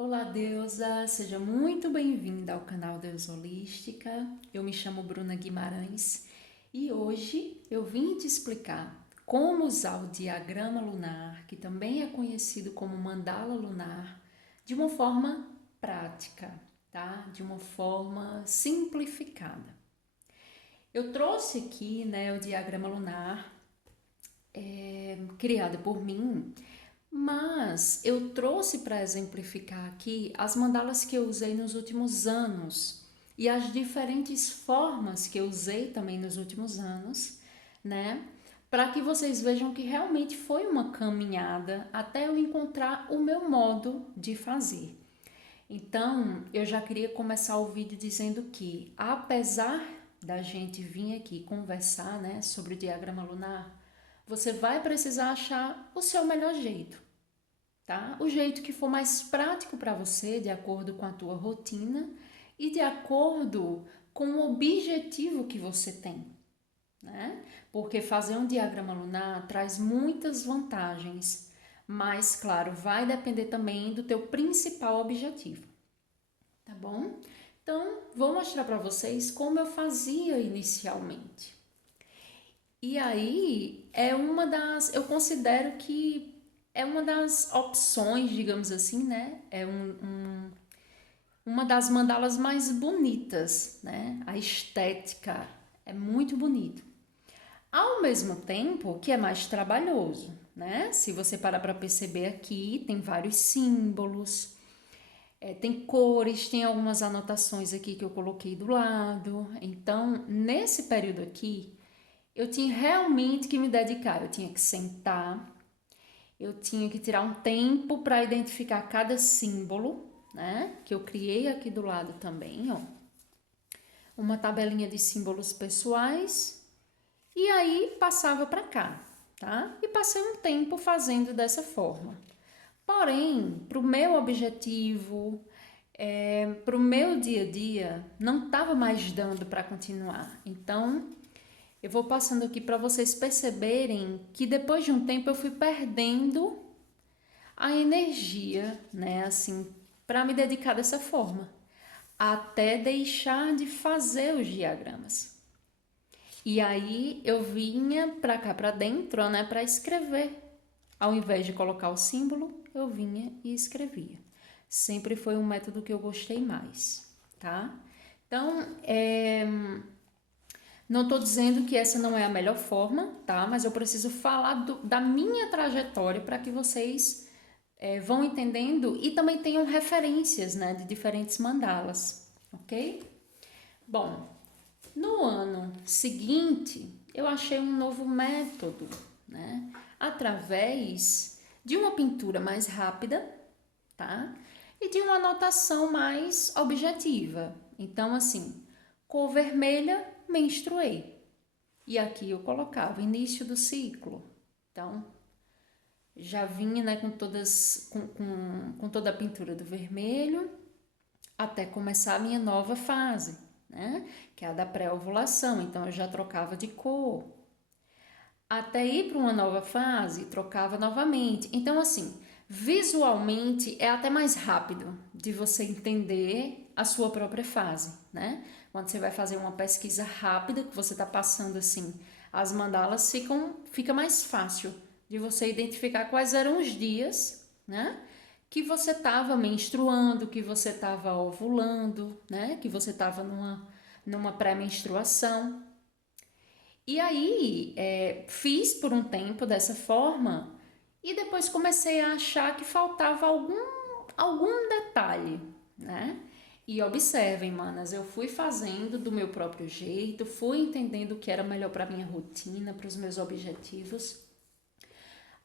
Olá, deusa! Seja muito bem-vinda ao canal Deusa Holística. Eu me chamo Bruna Guimarães e hoje eu vim te explicar como usar o diagrama lunar, que também é conhecido como mandala lunar, de uma forma prática, tá? De uma forma simplificada. Eu trouxe aqui, o diagrama lunar criado por mim. Mas eu trouxe para exemplificar aqui as mandalas que eu usei nos últimos anos e as diferentes formas que eu usei também nos últimos anos, né? Para que vocês vejam que realmente foi uma caminhada até eu encontrar o meu modo de fazer. Então, eu já queria começar o vídeo dizendo que, apesar da gente vir aqui conversar, né, sobre o diagrama lunar, você vai precisar achar o seu melhor jeito, tá? O jeito que for mais prático para você, de acordo com a tua rotina e de acordo com o objetivo que você tem, né? Porque fazer um diagrama lunar traz muitas vantagens, mas claro, vai depender também do teu principal objetivo, tá bom? Então, vou mostrar para vocês como eu fazia inicialmente. E aí eu considero que é uma das opções, digamos assim, né? Uma das mandalas mais bonitas, né? A estética é muito bonito. Ao mesmo tempo que é mais trabalhoso, né? Se você parar para perceber aqui, tem vários símbolos, tem cores, tem algumas anotações aqui que eu coloquei do lado. Então, nesse período aqui, eu tinha realmente que me dedicar, eu tinha que sentar, eu tinha que tirar um tempo para identificar cada símbolo, né? Que eu criei aqui do lado também, ó. Uma tabelinha de símbolos pessoais e aí passava para cá, tá? E passei um tempo fazendo dessa forma. Porém, para o meu objetivo, para o meu dia a dia, não estava mais dando para continuar. Então, eu vou passando aqui para vocês perceberem que depois de um tempo eu fui perdendo a energia, né, assim, para me dedicar dessa forma, até deixar de fazer os diagramas. E aí eu vinha para cá para dentro, né, para escrever. Ao invés de colocar o símbolo, eu vinha e escrevia. Sempre foi um método que eu gostei mais, tá? Então, não estou dizendo que essa não é a melhor forma, tá? Mas eu preciso falar da minha trajetória para que vocês vão entendendo e também tenham referências, né, de diferentes mandalas, ok? Bom, no ano seguinte, eu achei um novo método, né, através de uma pintura mais rápida, tá? E de uma anotação mais objetiva. Então, assim, cor vermelha, menstruei. E aqui eu colocava início do ciclo. Então, já vinha, né, com toda a pintura do vermelho até começar a minha nova fase, né, que é a da pré-ovulação. Então, eu já trocava de cor. Até ir para uma nova fase, trocava novamente. Então, assim, visualmente é até mais rápido de você entender a sua própria fase, né? Quando você vai fazer uma pesquisa rápida, que você está passando assim, as mandalas fica mais fácil de você identificar quais eram os dias, né? Que você estava menstruando, que você estava ovulando, né? Que você estava numa pré-menstruação. E aí, fiz por um tempo dessa forma e depois comecei a achar que faltava algum detalhe, né? E observem, manas, eu fui fazendo do meu próprio jeito, fui entendendo o que era melhor para minha rotina, para os meus objetivos,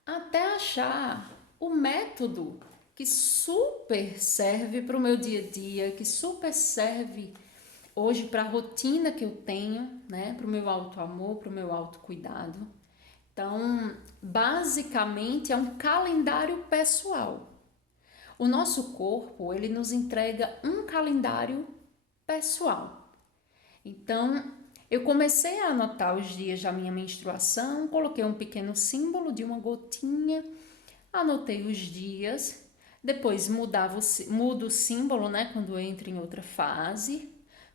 até achar o método que super serve para o meu dia a dia, que super serve hoje para a rotina que eu tenho, né, para o meu autoamor, para o meu autocuidado. Então, basicamente é um calendário pessoal. O nosso corpo, ele nos entrega um calendário pessoal. Então, eu comecei a anotar os dias da minha menstruação, coloquei um pequeno símbolo de uma gotinha, anotei os dias, Depois mudo o símbolo, né, quando eu entro em outra fase.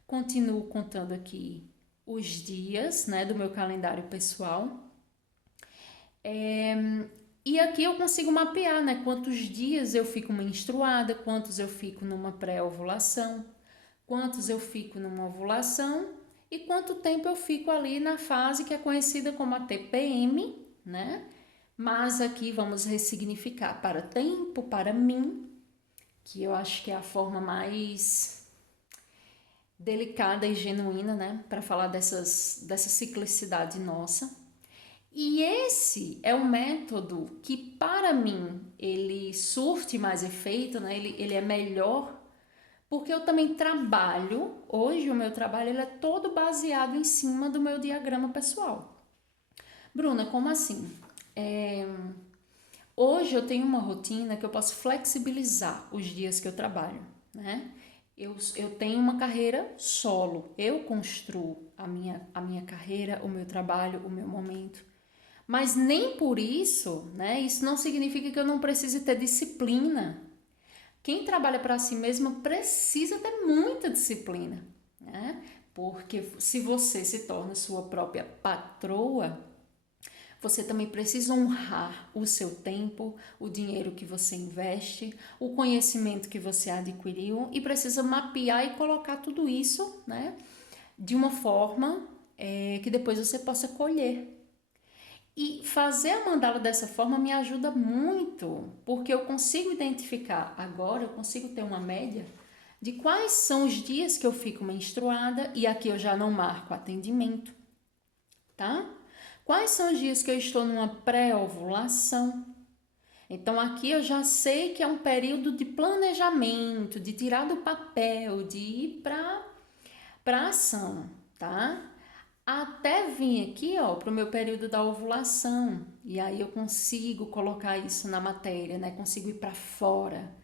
Continuo contando aqui os dias, né, do meu calendário pessoal. E aqui eu consigo mapear, né, quantos dias eu fico menstruada, quantos eu fico numa pré-ovulação, quantos eu fico numa ovulação e quanto tempo eu fico ali na fase que é conhecida como a TPM, né? Mas aqui vamos ressignificar para tempo, para mim, que eu acho que é a forma mais delicada e genuína, né, para falar dessa ciclicidade nossa. E esse é um método que, para mim, ele surte mais efeito, né? Ele é melhor, porque eu também trabalho, hoje o meu trabalho ele é todo baseado em cima do meu diagrama pessoal. Bruna, como assim? Hoje eu tenho uma rotina que eu posso flexibilizar os dias que eu trabalho, né? Eu tenho uma carreira solo, eu construo a minha carreira, o meu trabalho, o meu momento. Mas nem por isso, né? Isso não significa que eu não precise ter disciplina. Quem trabalha para si mesmo precisa ter muita disciplina, né? Porque se você se torna sua própria patroa, você também precisa honrar o seu tempo, o dinheiro que você investe, o conhecimento que você adquiriu e precisa mapear e colocar tudo isso, né? De uma forma que depois você possa colher. E fazer a mandala dessa forma me ajuda muito, porque eu consigo identificar agora, eu consigo ter uma média de quais são os dias que eu fico menstruada, e aqui eu já não marco atendimento, tá? Quais são os dias que eu estou numa pré-ovulação? Então aqui eu já sei que é um período de planejamento, de tirar do papel, de ir para ação, tá? Até vir aqui, ó, para o meu período da ovulação. E aí eu consigo colocar isso na matéria, né? Consigo ir para fora.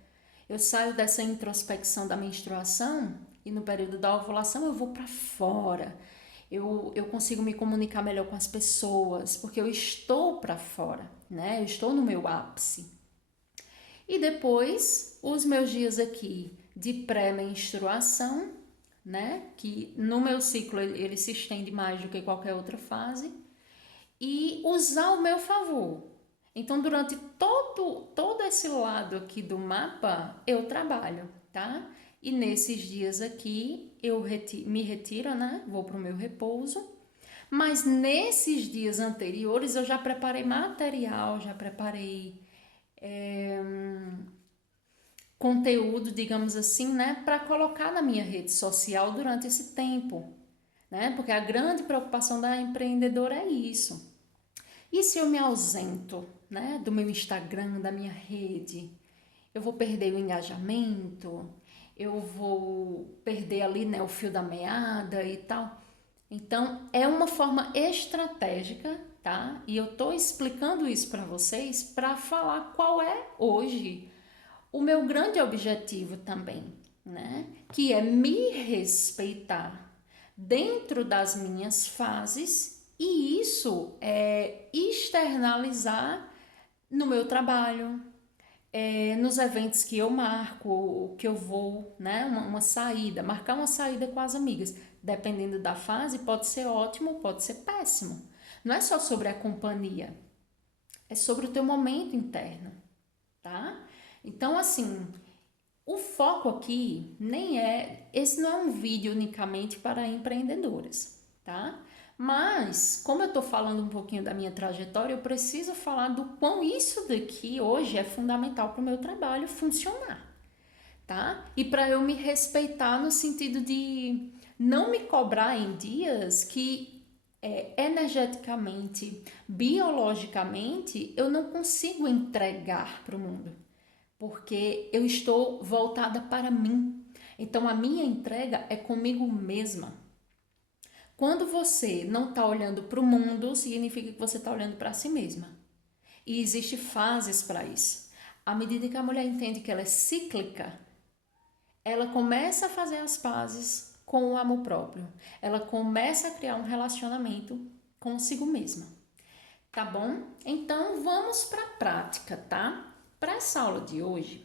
Eu saio dessa introspecção da menstruação e no período da ovulação eu vou para fora. Eu consigo me comunicar melhor com as pessoas, porque eu estou para fora, né? Eu estou no meu ápice. E depois, os meus dias aqui de pré-menstruação, né? Que no meu ciclo ele se estende mais do que qualquer outra fase. E usar ao meu favor. Então, durante todo esse lado aqui do mapa, eu trabalho, tá? E nesses dias aqui, eu me retiro, né? Vou para o meu repouso. Mas nesses dias anteriores, eu já preparei material, já preparei conteúdo, digamos assim, né, para colocar na minha rede social durante esse tempo, né? Porque a grande preocupação da empreendedora é isso. E se eu me ausento, né, do meu Instagram, da minha rede, eu vou perder o engajamento, eu vou perder ali, né, o fio da meada e tal. Então, é uma forma estratégica, tá? E eu tô explicando isso para vocês para falar qual é hoje o meu grande objetivo também, né? Que é me respeitar dentro das minhas fases e isso é externalizar no meu trabalho, nos eventos que eu marco, que eu vou, né? Uma saída, marcar uma saída com as amigas. Dependendo da fase, pode ser ótimo, pode ser péssimo. Não é só sobre a companhia, é sobre o teu momento interno, tá? Então, assim, o foco aqui nem é. Esse não é um vídeo unicamente para empreendedoras, tá? Mas, como eu tô falando um pouquinho da minha trajetória, eu preciso falar do quão isso daqui hoje é fundamental para o meu trabalho funcionar, tá? E para eu me respeitar no sentido de não me cobrar em dias que energeticamente, biologicamente, eu não consigo entregar para o mundo porque eu estou voltada para mim. Então a minha entrega é comigo mesma. Quando você não está olhando para o mundo, significa que você está olhando para si mesma. E existem fases para isso. À medida que a mulher entende que ela é cíclica, ela começa a fazer as pazes com o amor próprio. Ela começa a criar um relacionamento consigo mesma. Tá bom? Então vamos para a prática, tá? Para essa aula de hoje,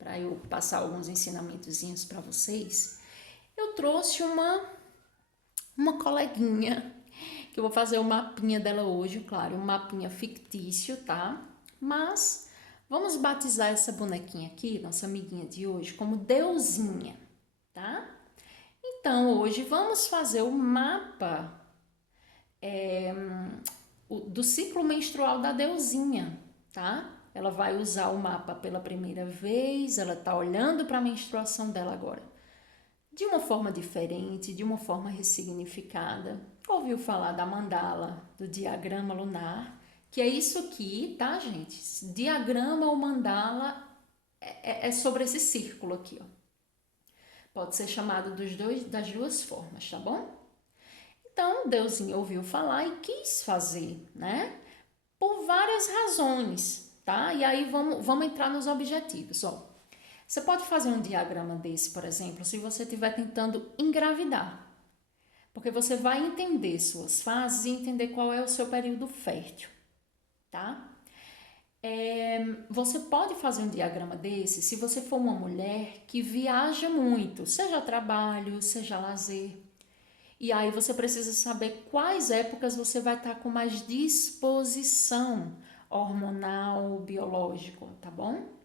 para eu passar alguns ensinamentozinhos para vocês, eu trouxe uma coleguinha, que eu vou fazer o mapinha dela hoje, claro, um mapinha fictício, tá? Mas vamos batizar essa bonequinha aqui, nossa amiguinha de hoje, como Deusinha, tá? Então, hoje vamos fazer o mapa do ciclo menstrual da Deusinha, tá? Ela vai usar o mapa pela primeira vez, ela tá olhando para a menstruação dela agora. De uma forma diferente, de uma forma ressignificada. Ouviu falar da mandala, do diagrama lunar, que é isso aqui, tá, gente? Diagrama ou mandala é sobre esse círculo aqui, ó. Pode ser chamado das duas formas, tá bom? Então, Deusinha ouviu falar e quis fazer, né? Por várias razões, tá? E aí vamos entrar nos objetivos, ó. Você pode fazer um diagrama desse, por exemplo, se você estiver tentando engravidar. Porque você vai entender suas fases e entender qual é o seu período fértil, tá? Você pode fazer um diagrama desse se você for uma mulher que viaja muito, seja a trabalho, seja a lazer. E aí você precisa saber quais épocas você vai estar com mais disposição hormonal, biológico, tá bom?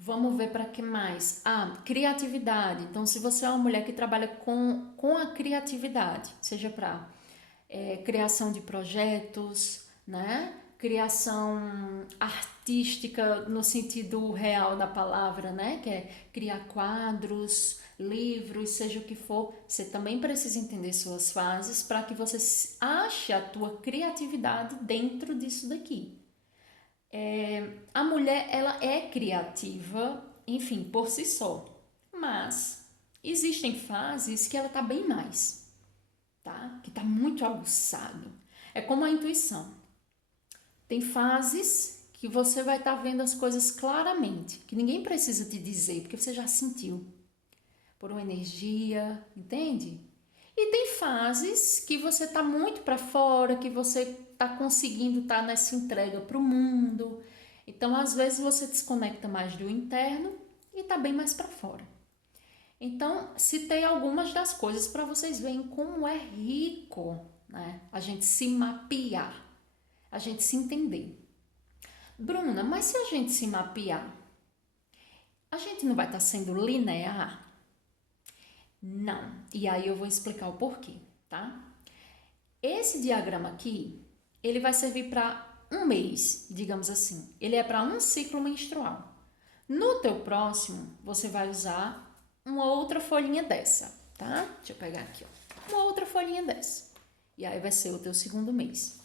Vamos ver para que mais? Criatividade. Então, se você é uma mulher que trabalha com a criatividade, seja para criação de projetos, né? Criação artística no sentido real da palavra, né? Que é criar quadros, livros, seja o que for. Você também precisa entender suas fases para que você ache a tua criatividade dentro disso daqui. A mulher, ela é criativa, enfim, por si só, mas existem fases que ela tá bem mais, tá? Que tá muito aguçado. É como a intuição. Tem fases que você vai estar vendo as coisas claramente, que ninguém precisa te dizer, porque você já sentiu, por uma energia, entende? E tem fases que você tá muito para fora, que você tá conseguindo estar nessa entrega para o mundo. Então, às vezes você desconecta mais do interno e tá bem mais para fora. Então, citei algumas das coisas para vocês verem como é rico, né? A gente se mapear, a gente se entender. Bruna, mas se a gente se mapear, a gente não vai estar sendo linear? Não. E aí eu vou explicar o porquê, tá? Esse diagrama aqui, ele vai servir para um mês, digamos assim. Ele é para um ciclo menstrual. No teu próximo, você vai usar uma outra folhinha dessa, tá? Deixa eu pegar aqui, ó. Uma outra folhinha dessa. E aí vai ser o teu segundo mês.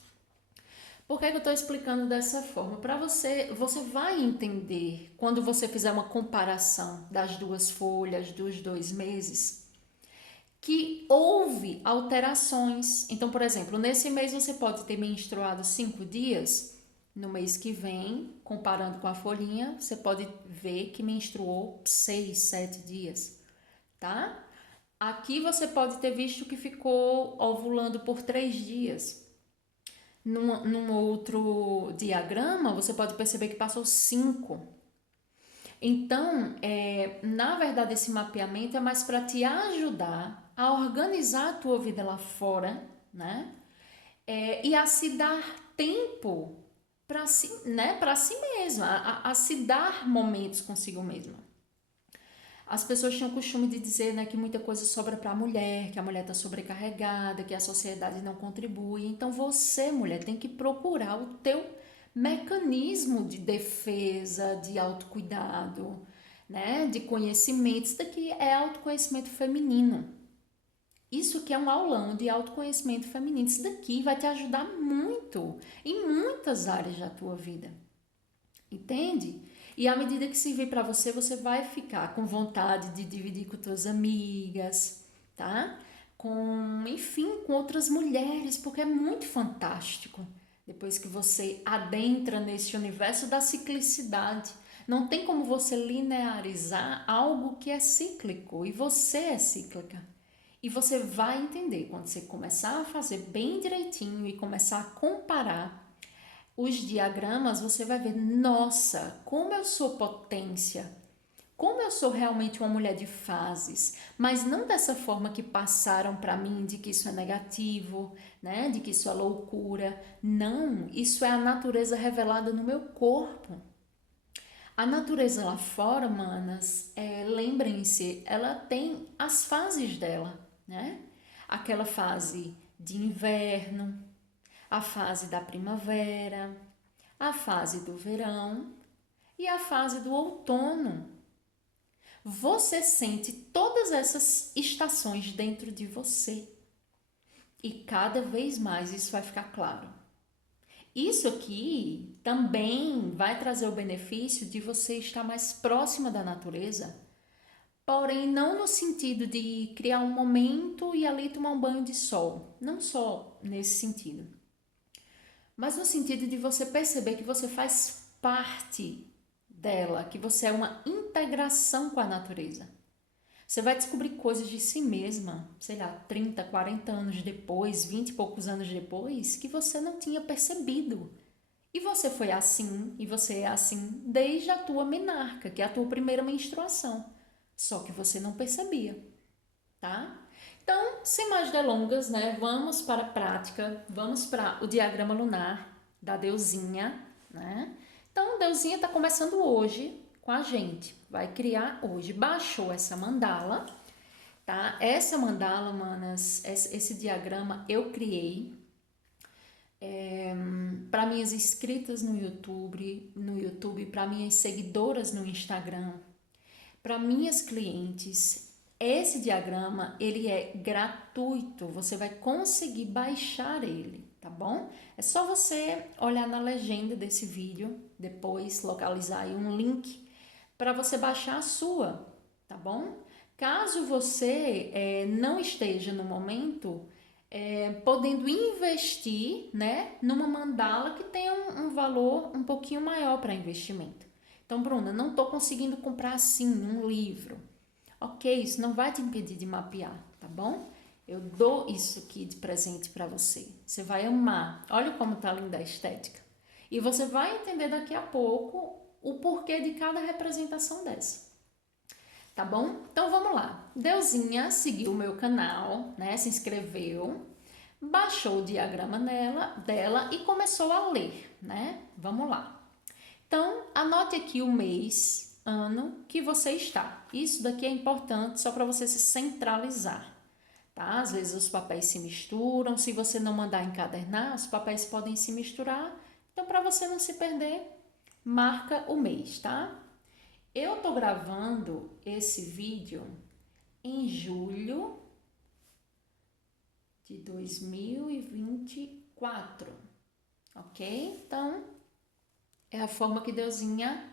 Por que eu estou explicando dessa forma? Para você vai entender, quando você fizer uma comparação das duas folhas, dos 2 meses, que houve alterações. Então, por exemplo, nesse mês você pode ter menstruado 5 dias, no mês que vem, comparando com a folhinha, você pode ver que menstruou 6, 7 dias, tá? Aqui você pode ter visto que ficou ovulando por 3 dias. Num outro diagrama, você pode perceber que passou 5. Então, na verdade, esse mapeamento é mais para te ajudar a organizar a tua vida lá fora, né? E a se dar tempo para si, né? Para si mesma, a se dar momentos consigo mesma. As pessoas tinham o costume de dizer, né, que muita coisa sobra para a mulher, que a mulher está sobrecarregada, que a sociedade não contribui. Então você, mulher, tem que procurar o teu mecanismo de defesa, de autocuidado, né, de conhecimento. Isso daqui é autoconhecimento feminino. Isso que é um aulão de autoconhecimento feminino. Isso daqui vai te ajudar muito em muitas áreas da tua vida. Entende? E à medida que servir para você, você vai ficar com vontade de dividir com tuas amigas, tá? Enfim, com outras mulheres, porque é muito fantástico. Depois que você adentra nesse universo da ciclicidade, não tem como você linearizar algo que é cíclico, e você é cíclica. E você vai entender quando você começar a fazer bem direitinho e começar a comparar os diagramas, você vai ver, nossa, como eu sou potência como eu sou realmente uma mulher de fases, mas não dessa forma que passaram para mim de que isso é negativo, né? De que isso é loucura. Não, isso é a natureza revelada no meu corpo. A natureza lá fora, manas, lembrem-se, ela tem as fases dela, né? Aquela fase de inverno, a fase da primavera, a fase do verão e a fase do outono. Você sente todas essas estações dentro de você e cada vez mais isso vai ficar claro. Isso aqui também vai trazer o benefício de você estar mais próxima da natureza, porém não no sentido de criar um momento e ali tomar um banho de sol, não só nesse sentido, mas no sentido de você perceber que você faz parte dela, que você é uma integração com a natureza. Você vai descobrir coisas de si mesma, sei lá, 30, 40 anos depois, 20 e poucos anos depois, que você não tinha percebido. E você foi assim, e você é assim desde a tua menarca, que é a tua primeira menstruação. Só que você não percebia, tá? Então, sem mais delongas, né? Vamos para a prática, vamos para o diagrama lunar da deusinha, né? Então, deusinha está começando hoje com a gente, vai criar hoje. Baixou essa mandala, tá? Essa mandala, manas, esse diagrama eu criei para minhas inscritas no YouTube, para minhas seguidoras no Instagram, para minhas clientes. Esse diagrama, ele é gratuito, você vai conseguir baixar ele, tá bom? É só você olhar na legenda desse vídeo, depois localizar aí um link para você baixar a sua, tá bom? Caso você não esteja no momento podendo investir, né, numa mandala que tenha um valor um pouquinho maior para investimento. Então, Bruna, não estou conseguindo comprar assim um livro. Ok, isso não vai te impedir de mapear, tá bom? Eu dou isso aqui de presente para você. Você vai amar. Olha como tá linda a estética. E você vai entender daqui a pouco o porquê de cada representação dessa. Tá bom? Então vamos lá. Deusinha seguiu o meu canal, né? Se inscreveu, baixou o diagrama dela e começou a ler, né? Vamos lá. Então, anote aqui o mês, ano que você está. Isso daqui é importante só para você se centralizar, tá? Às vezes os papéis se misturam, se você não mandar encadernar, os papéis podem se misturar. Então, para você não se perder, marca o mês, tá? Eu tô gravando esse vídeo em julho de 2024, ok? Então, é a forma que Deusinha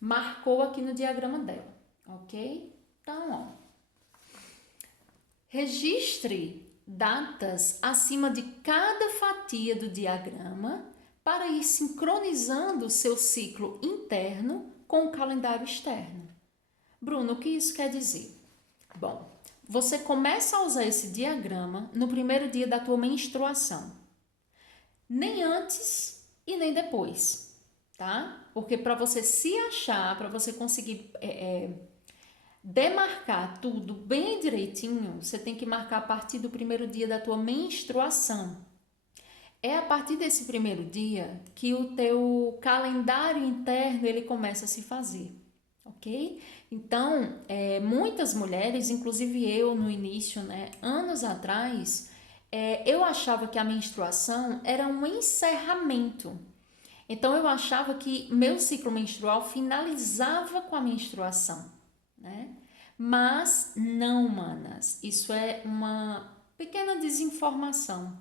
marcou aqui no diagrama dela, ok? Então, ó, registre datas acima de cada fatia do diagrama para ir sincronizando o seu ciclo interno com o calendário externo. Bruno, o que isso quer dizer? Bom, você começa a usar esse diagrama no primeiro dia da tua menstruação. Nem antes e nem depois, tá? Porque para você se achar, para você conseguir demarcar tudo bem direitinho, você tem que marcar a partir do primeiro dia da tua menstruação. É a partir desse primeiro dia que o teu calendário interno ele começa a se fazer, ok? Então, muitas mulheres, inclusive eu no início, né, anos atrás, eu achava que a menstruação era um encerramento. Então, eu achava que meu ciclo menstrual finalizava com a menstruação, né? Mas não, manas, isso é uma pequena desinformação,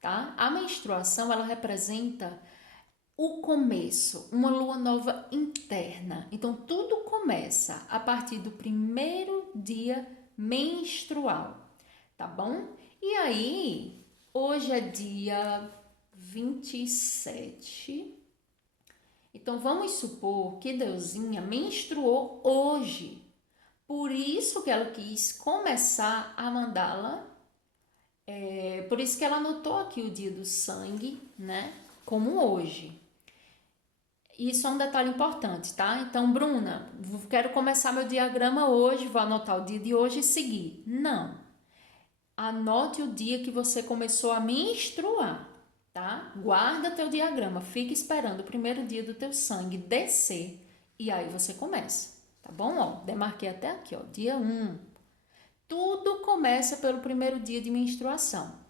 tá? A menstruação, ela representa o começo, uma lua nova interna. Então, tudo começa a partir do primeiro dia menstrual, tá bom? E aí, hoje é dia 27. Então, vamos supor que Deusinha menstruou hoje. Por isso que ela quis começar a mandala. Por isso que ela anotou aqui o dia do sangue, né? Como hoje. Isso é um detalhe importante, tá? Então, Bruna, quero começar meu diagrama hoje, vou anotar o dia de hoje e seguir. Não. Anote o dia que você começou a menstruar, tá? Guarda teu diagrama, fica esperando o primeiro dia do teu sangue descer e aí você começa, tá bom? Ó, demarquei até aqui, ó, dia 1. Tudo começa pelo primeiro dia de menstruação.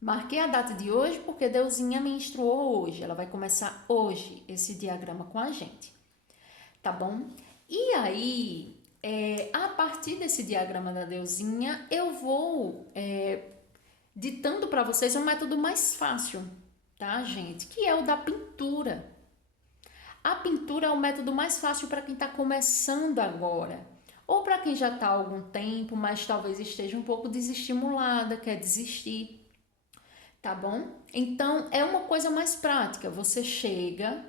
Marquei a data de hoje porque Deusinha menstruou hoje. Ela vai começar hoje esse diagrama com a gente, tá bom? E aí, a partir desse diagrama da Deusinha, eu vou ditando para vocês um método mais fácil, tá, gente? Que é o da pintura. A pintura é o método mais fácil para quem está começando agora. Ou para quem já está há algum tempo, mas talvez esteja um pouco desestimulada, quer desistir, tá bom? Então é uma coisa mais prática. Você chega,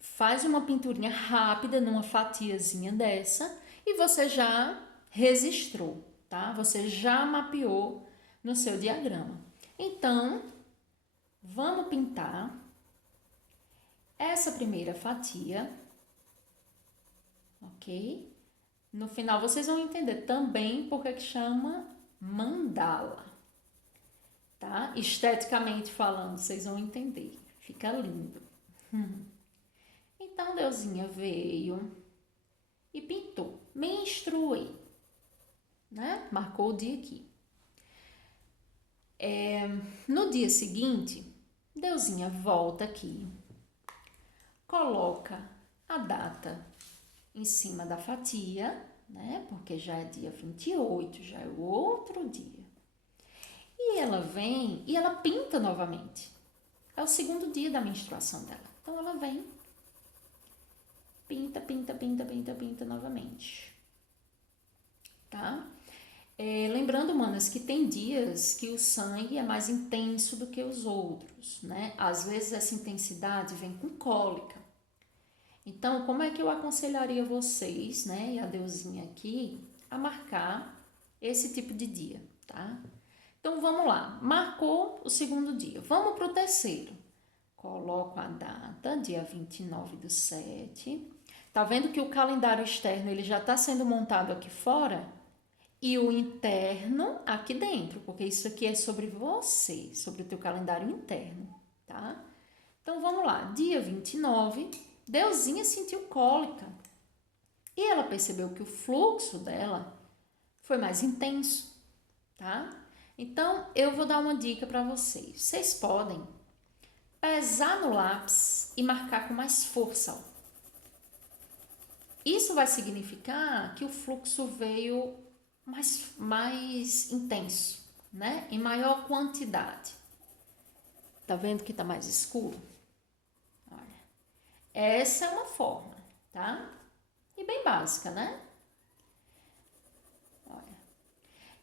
faz uma pinturinha rápida numa fatiazinha dessa e você já registrou, tá? Você já mapeou no seu diagrama. Então, vamos pintar essa primeira fatia, ok? No final vocês vão entender também porque que chama mandala, tá? Esteticamente falando, vocês vão entender. Fica lindo. Então, Deusinha veio e pintou. Menstruei, né? Marcou o dia aqui. No dia seguinte, Deusinha volta aqui, coloca a data em cima da fatia, né? Porque já é dia 28, já é o outro dia. E ela vem e ela pinta novamente. É o segundo dia da menstruação dela. Então ela vem, pinta, pinta, pinta, pinta, pinta novamente. Tá? Lembrando, manas, que tem dias que o sangue é mais intenso do que os outros, né? Às vezes essa intensidade vem com cólica. Então, como é que eu aconselharia vocês, né, e a Deusinha aqui, a marcar esse tipo de dia, tá? Então, vamos lá. Marcou o segundo dia. Vamos para o terceiro. Coloco a data, dia 29/7. Tá vendo que o calendário externo ele já está sendo montado aqui fora? E o interno aqui dentro, porque isso aqui é sobre você, sobre o teu calendário interno, tá? Então, vamos lá. Dia 29, Deusinha sentiu cólica. E ela percebeu que o fluxo dela foi mais intenso, tá? Então, eu vou dar uma dica para vocês. Vocês podem pesar no lápis e marcar com mais força. Ó. Isso vai significar que o fluxo veio mais intenso, né? Em maior quantidade. Tá vendo que tá mais escuro? Olha, essa é uma forma, tá? E bem básica, né? Olha.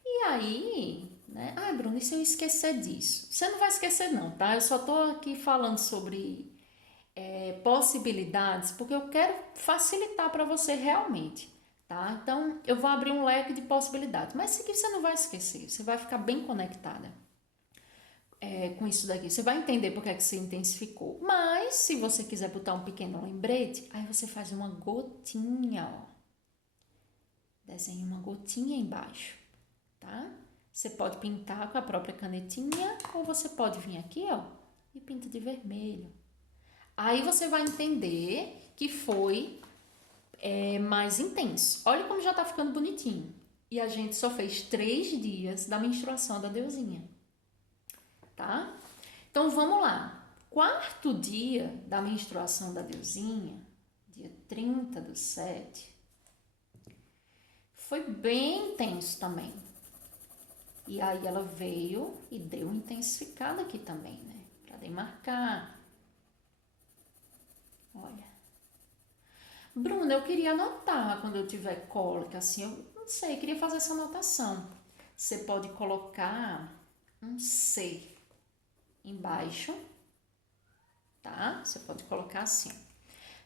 E aí, né? Ai, Bruno, e se eu esquecer disso? Você não vai esquecer não, tá? Eu só tô aqui falando sobre possibilidades porque eu quero facilitar para você realmente, tá? Então, eu vou abrir um leque de possibilidades, mas isso aqui você não vai esquecer, você vai ficar bem conectada com isso daqui. Você vai entender porque é que você intensificou. Mas, se você quiser botar um pequeno lembrete, aí você faz uma gotinha, ó. Desenha uma gotinha embaixo, tá? Você pode pintar com a própria canetinha ou você pode vir aqui, ó, e pinta de vermelho. Aí você vai entender que foi mais intenso. Olha como já tá ficando bonitinho. E a gente só fez 3 dias da menstruação da Deusinha, tá? Então vamos lá. Quarto dia da menstruação da Deusinha, dia 30/7, foi bem intenso também. E aí ela veio e deu uma intensificada aqui também, né? Pra demarcar. Olha. Bruna, eu queria anotar quando eu tiver cólica, assim, eu não sei, queria fazer essa anotação. Você pode colocar um C embaixo, tá? Você pode colocar assim.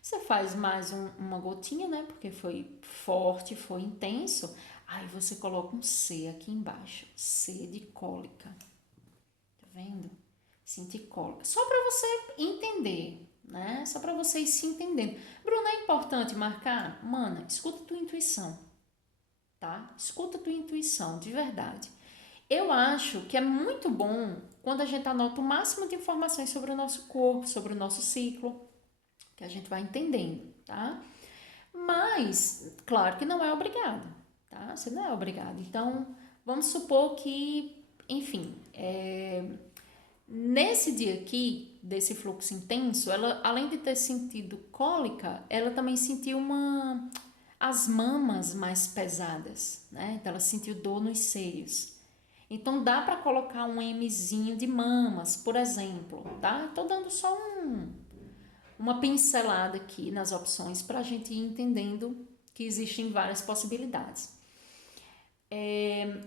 Você faz mais uma gotinha, né? Porque foi forte, foi intenso. Aí você coloca um C aqui embaixo. C de cólica. Tá vendo? Sentir cólica. Só para você entender, né? Só para vocês se entendendo. Bruna, é importante marcar? Mana, escuta tua intuição, tá? Escuta tua intuição, de verdade. Eu acho que é muito bom quando a gente anota o máximo de informações sobre o nosso corpo, sobre o nosso ciclo, que a gente vai entendendo, tá? Mas, claro que não é obrigado, tá? Você não é obrigado. Então, vamos supor que, enfim, nesse dia aqui, desse fluxo intenso, ela, além de ter sentido cólica, ela também sentiu as mamas mais pesadas, né? Então, ela sentiu dor nos seios. Então, dá para colocar um Mzinho de mamas, por exemplo, tá? Tô dando só uma pincelada aqui nas opções para a gente ir entendendo que existem várias possibilidades.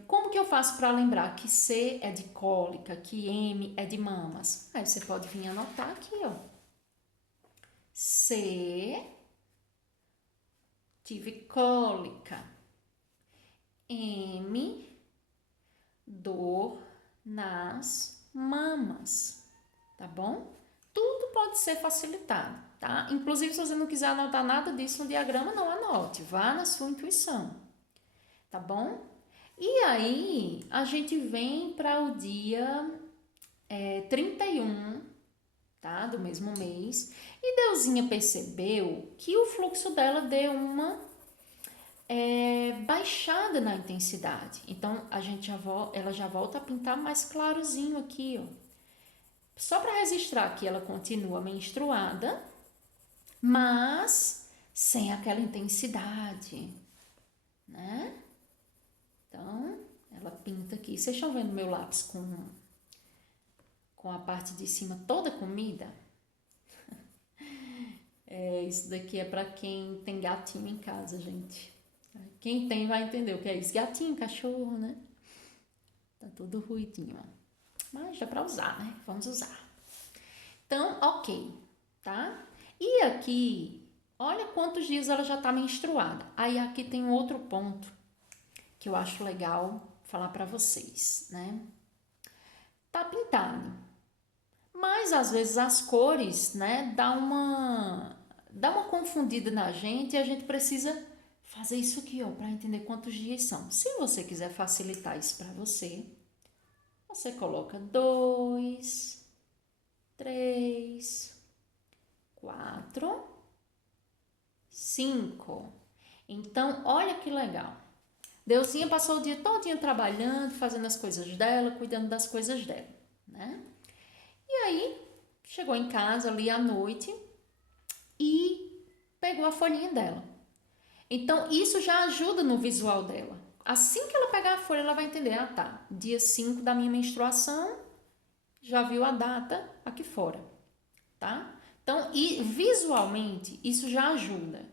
Como que eu faço para lembrar que C é de cólica, que M é de mamas? Aí você pode vir anotar aqui, ó. C, tive cólica. M, dor nas mamas, tá bom? Tudo pode ser facilitado, tá? Inclusive, se você não quiser anotar nada disso no diagrama, não anote, vá na sua intuição, tá bom? E aí, a gente vem para o dia 31, tá? Do mesmo mês, e Deusinha percebeu que o fluxo dela deu uma baixada na intensidade. Então, ela já volta a pintar mais clarozinho aqui, ó. Só para registrar que ela continua menstruada, mas sem aquela intensidade, né? Então, ela pinta aqui. Vocês estão vendo meu lápis com a parte de cima toda comida? Isso daqui é para quem tem gatinho em casa, gente. Quem tem vai entender o que é isso. Gatinho, cachorro, né? Tá tudo ruidinho, ó. Mas dá para usar, né? Vamos usar. Então, ok, tá? E aqui, olha quantos dias ela já tá menstruada. Aí aqui tem um outro ponto que eu acho legal falar para vocês, né? Tá pintado, mas às vezes as cores, né, dá uma confundida na gente e a gente precisa fazer isso aqui, ó, para entender quantos dias são. Se você quiser facilitar isso para você, você coloca 2, 3, 4, 5. Então, olha que legal. Deusinha passou o dia todinho trabalhando, fazendo as coisas dela, cuidando das coisas dela, né? E aí, chegou em casa ali à noite e pegou a folhinha dela. Então, isso já ajuda no visual dela. Assim que ela pegar a folha, ela vai entender, ah tá, dia 5 da minha menstruação, já viu a data aqui fora, tá? Então, e visualmente, isso já ajuda.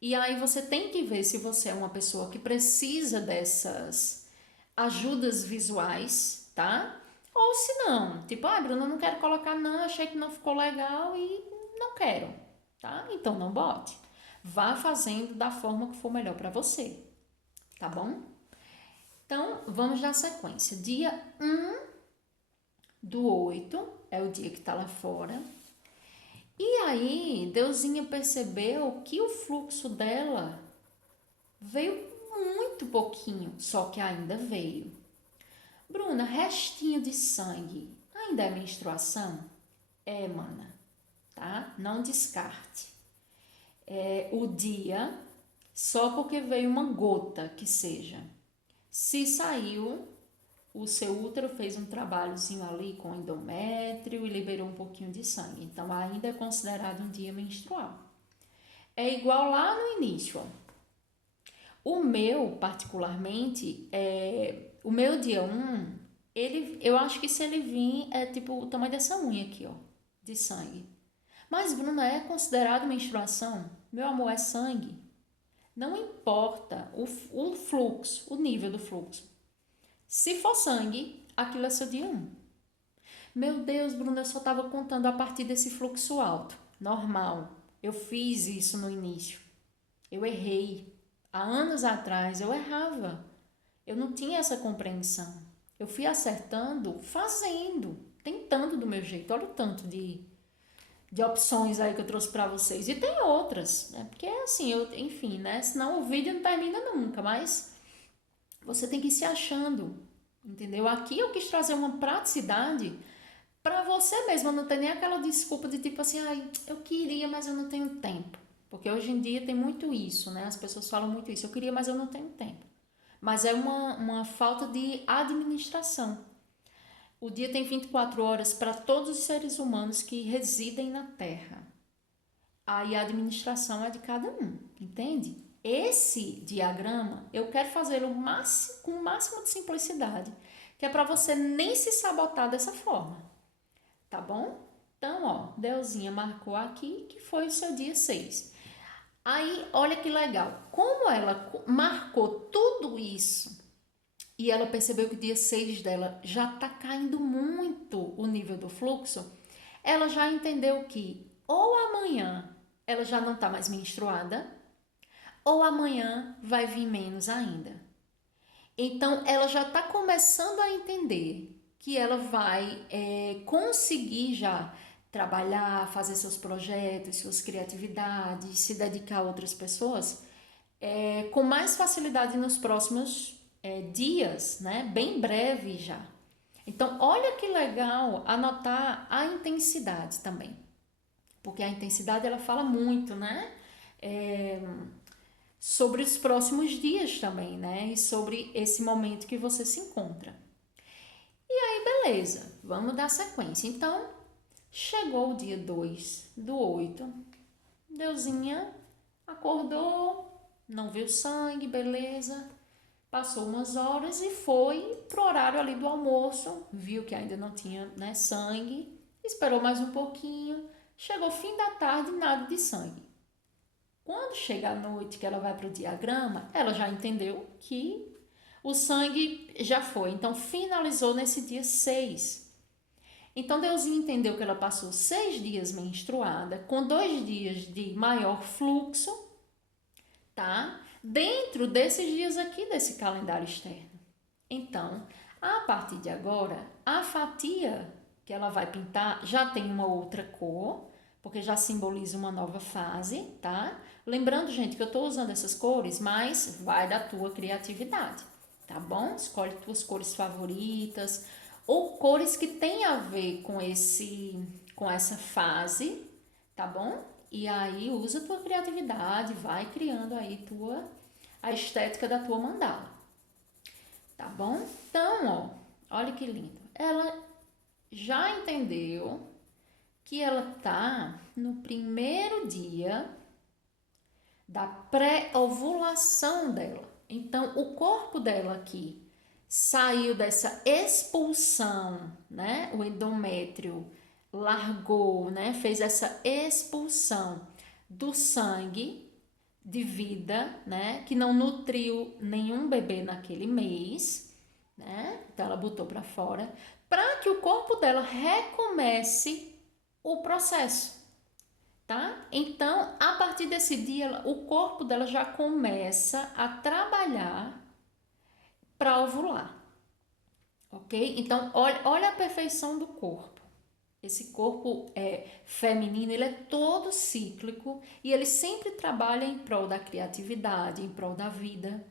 E aí você tem que ver se você é uma pessoa que precisa dessas ajudas visuais, tá? Ou se não, tipo, Bruna, eu não quero colocar não, achei que não ficou legal e não quero, tá? Então não bote. Vá fazendo da forma que for melhor para você, tá bom? Então, vamos dar sequência. Dia 1/8 é o dia que tá lá fora. E aí, Deusinha percebeu que o fluxo dela veio muito pouquinho, só que ainda veio. Bruna, restinho de sangue, ainda é menstruação? É, mana, tá? Não descarte. O dia, só porque veio uma gota que seja. Se saiu, o seu útero fez um trabalhozinho ali com endométrio e liberou um pouquinho de sangue. Então, ainda é considerado um dia menstrual. É igual lá no início, ó. O meu, particularmente, o meu dia 1, eu acho que se ele vir, é tipo o tamanho dessa unha aqui, ó, de sangue. Mas, Bruna, é considerado menstruação? Meu amor, é sangue. Não importa o fluxo, o nível do fluxo. Se for sangue, aquilo é seu dia 1. Meu Deus, Bruna, eu só estava contando a partir desse fluxo alto. Normal. Eu fiz isso no início. Eu errei. Há anos atrás eu errava. Eu não tinha essa compreensão. Eu fui acertando, fazendo, tentando do meu jeito. Olha o tanto de opções aí que eu trouxe para vocês. E tem outras, né? Porque assim, enfim, né? Senão o vídeo não termina nunca, mas você tem que ir se achando, entendeu? Aqui eu quis trazer uma praticidade para você mesmo não ter nem aquela desculpa de tipo assim, ai, eu queria, mas eu não tenho tempo. Porque hoje em dia tem muito isso, né? As pessoas falam muito isso, eu queria, mas eu não tenho tempo. Mas é uma falta de administração. O dia tem 24 horas para todos os seres humanos que residem na Terra. Aí a administração é de cada um, entende? Esse diagrama eu quero fazê-lo com o máximo de simplicidade, que é para você nem se sabotar dessa forma, tá bom? Então, ó, Deusinha marcou aqui que foi o seu dia 6. Aí, olha que legal, como ela marcou tudo isso e ela percebeu que o dia 6 dela já está caindo muito o nível do fluxo, ela já entendeu que ou amanhã ela já não está mais menstruada, ou amanhã vai vir menos ainda. Então, ela já está começando a entender que ela vai conseguir já trabalhar, fazer seus projetos, suas criatividades, se dedicar a outras pessoas com mais facilidade nos próximos dias, né? Bem breve já. Então, olha que legal anotar a intensidade também, porque a intensidade ela fala muito, né? Sobre os próximos dias também, né? E sobre esse momento que você se encontra. E aí, beleza, vamos dar sequência. Então, chegou o dia 2 do 8, Deusinha acordou, não viu sangue, beleza. Passou umas horas e foi pro horário ali do almoço, viu que ainda não tinha, né, sangue, esperou mais um pouquinho, chegou fim da tarde, nada de sangue. Quando chega a noite que ela vai para o diagrama, ela já entendeu que o sangue já foi, então finalizou nesse dia 6. Então Deusinha entendeu que ela passou 6 dias menstruada, com 2 dias de maior fluxo, tá? Dentro desses dias aqui desse calendário externo. Então, a partir de agora, a fatia que ela vai pintar já tem uma outra cor, porque já simboliza uma nova fase, tá? Lembrando, gente, que eu estou usando essas cores, mas vai da tua criatividade, tá bom? Escolhe tuas cores favoritas ou cores que tem a ver com essa fase, tá bom? E aí usa tua criatividade, vai criando aí a estética da tua mandala. Tá bom? Então, ó, olha que lindo. Ela já entendeu que ela tá no primeiro dia da pré-ovulação dela. Então, o corpo dela aqui saiu dessa expulsão, né? O endométrio largou, né? Fez essa expulsão do sangue de vida, né? Que não nutriu nenhum bebê naquele mês, né? Então ela botou para fora para que o corpo dela recomece o processo, tá? Então, a partir desse dia, o corpo dela já começa a trabalhar para ovular, ok? Então, olha a perfeição do corpo. Esse corpo feminino, ele é todo cíclico e ele sempre trabalha em prol da criatividade, em prol da vida,